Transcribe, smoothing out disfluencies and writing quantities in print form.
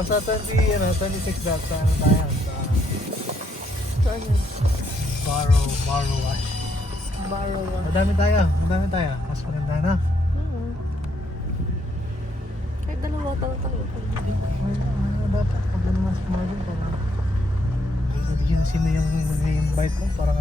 So sa 26 dapat sa ano tayo? Saan yun? Barrow Wash. Bayo lang. Madami tayo. Mas maganda na. Kahit dalawa tayo. Ano dapat? Pag ano mas margin para bigyan sino yung invite mo para